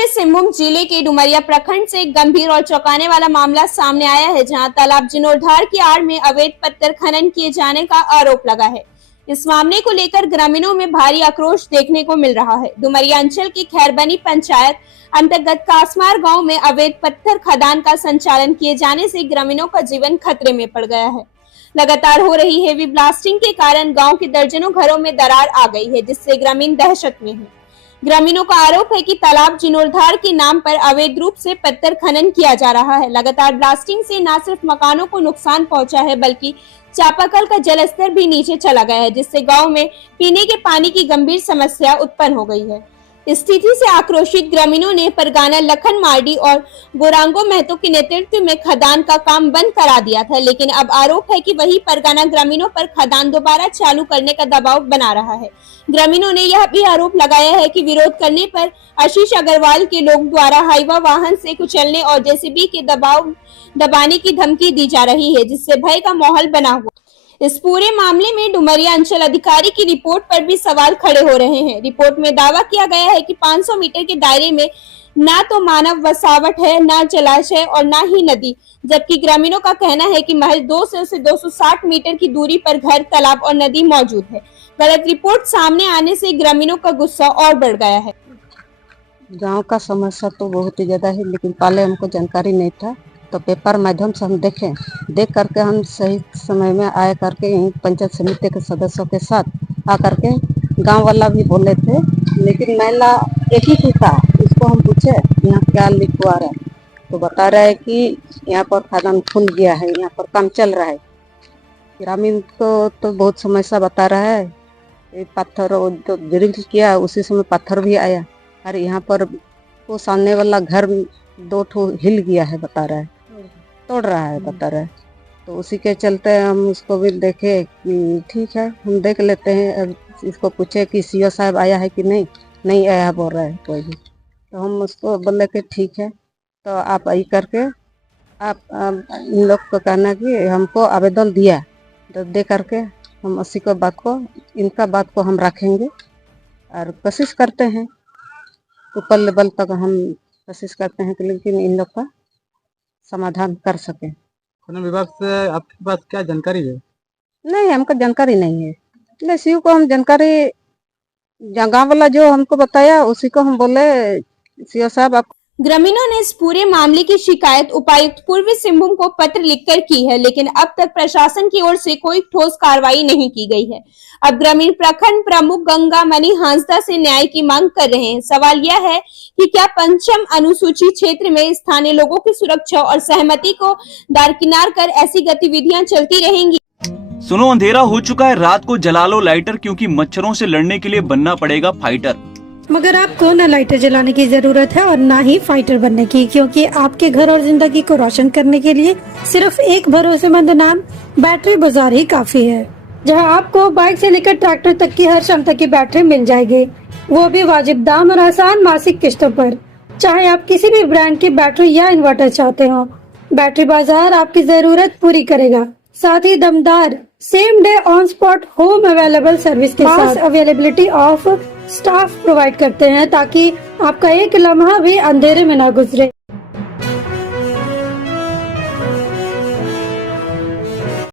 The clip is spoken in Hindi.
पूर्वी सिंहभूम जिले के डुमरिया प्रखंड से एक गंभीर और चौंकाने वाला मामला सामने आया है, जहां तालाब जीर्णोद्धार की आड़ में अवैध पत्थर खनन किए जाने का आरोप लगा है। इस मामले को लेकर ग्रामीणों में भारी आक्रोश देखने को मिल रहा है। डुमरिया अंचल की खैरबनी पंचायत अंतर्गत कासमार गांव में अवैध पत्थर खदान का संचालन किए जाने से ग्रामीणों का जीवन खतरे में पड़ गया है। लगातार हो रही हेवी ब्लास्टिंग के कारण गांव के दर्जनों घरों में दरार आ गई है, जिससे ग्रामीण दहशत में है। ग्रामीणों का आरोप है कि तालाब जीर्णोद्धार के नाम पर अवैध रूप से पत्थर खनन किया जा रहा है। लगातार ब्लास्टिंग से न सिर्फ मकानों को नुकसान पहुंचा है, बल्कि चापाकल का जल स्तर भी नीचे चला गया है, जिससे गांव में पीने के पानी की गंभीर समस्या उत्पन्न हो गई है। इस स्थिति से आक्रोशित ग्रामीणों ने परगाना लखन मार्डी और गोरांगो महतो के नेतृत्व में खदान का काम बंद करा दिया था, लेकिन अब आरोप है कि वही परगाना ग्रामीणों पर खदान दोबारा चालू करने का दबाव बना रहा है। ग्रामीणों ने यह भी आरोप लगाया है कि विरोध करने पर आशीष अग्रवाल के लोग द्वारा हाईवा वाहन से कुचलने और जेसीबी के दबाने की धमकी दी जा रही है, जिससे भय का माहौल बना हुआ। इस पूरे मामले में डुमरिया अंचल अधिकारी की रिपोर्ट पर भी सवाल खड़े हो रहे हैं। रिपोर्ट में दावा किया गया है कि 500 मीटर के दायरे में ना तो मानव वसावट है, ना जलाशय और ना ही नदी, जबकि ग्रामीणों का कहना है कि महज 200 से 260 मीटर की दूरी पर घर, तालाब और नदी मौजूद है। गलत रिपोर्ट सामने आने से ग्रामीणों का गुस्सा और बढ़ गया है। गांव का समस्या तो बहुत ही ज्यादा है, लेकिन पहले हमको जानकारी नहीं था, तो पेपर माध्यम से हम देख करके हम सही समय में आए करके यहीं पंचायत समिति के सदस्यों के साथ आकर के गांव वाला भी बोले थे, लेकिन महिला एक ही था। उसको हम पूछे यहाँ क्या लिखवा रहा है, तो बता रहा है कि यहाँ पर खदान खुल गया है, यहाँ पर काम चल रहा है। ग्रामीण को तो बहुत समस्या बता रहा है। पत्थर जो ड्रिल किया उसी समय पत्थर भी आया, और यहाँ पर वो सामने वाला घर 2 ठो हिल गया है, बता रहा है, तोड़ रहा है, बता रहा है। तो उसी के चलते हम उसको भी देखे कि ठीक है, हम देख लेते हैं। अब इसको पूछे कि सीओ साहब आया है कि नहीं आया बोल रहा है कोई भी। तो हम उसको बोले कि ठीक है, तो आप आई करके आप इन लोग को कहना कि हमको आवेदन दिया, तो दे करके हम उसी को इनका बात को हम रखेंगे और कोशिश करते हैं ऊपर लेवल तक हम कोशिश करते हैं कि लेकिन इन लोग का समाधान कर सके। वन विभाग से आपके पास क्या जानकारी है? नहीं, हमको जानकारी नहीं है। इसलिए सीओ को हम जानकारी गाँव वाला जो हमको बताया उसी को हम बोले सीओ साहब आप। ग्रामीणों ने इस पूरे मामले की शिकायत उपायुक्त पूर्वी सिंहभूम को पत्र लिखकर की है, लेकिन अब तक प्रशासन की ओर से कोई ठोस कार्रवाई नहीं की गई है। अब ग्रामीण प्रखंड प्रमुख गंगा मणि हांसदा से न्याय की मांग कर रहे हैं। सवाल यह है कि क्या पंचम अनुसूचित क्षेत्र में स्थानीय लोगों की सुरक्षा और सहमति को दरकिनार कर ऐसी गतिविधियां चलती रहेंगी? सुनो, अंधेरा हो चुका है, रात को जला लो लाइटर, क्योंकि मच्छरों से लड़ने के लिए बनना पड़ेगा फाइटर। मगर आपको न लाइटर जलाने की जरूरत है और न ही फाइटर बनने की, क्योंकि आपके घर और जिंदगी को रोशन करने के लिए सिर्फ एक भरोसेमंद नाम बैटरी बाजार ही काफी है, जहां आपको बाइक से लेकर ट्रैक्टर तक की हर क्षमता की बैटरी मिल जाएगी, वो भी वाजिब दाम और आसान मासिक किस्तों पर। चाहे आप किसी भी ब्रांड की बैटरी या इन्वर्टर चाहते हो, बैटरी बाजार आपकी जरूरत पूरी करेगा। साथ ही दमदार same day on spot home available service के साथ अवेलेबिलिटी ऑफ स्टाफ प्रोवाइड करते हैं, ताकि आपका एक लम्हा भी अंधेरे में ना गुजरे।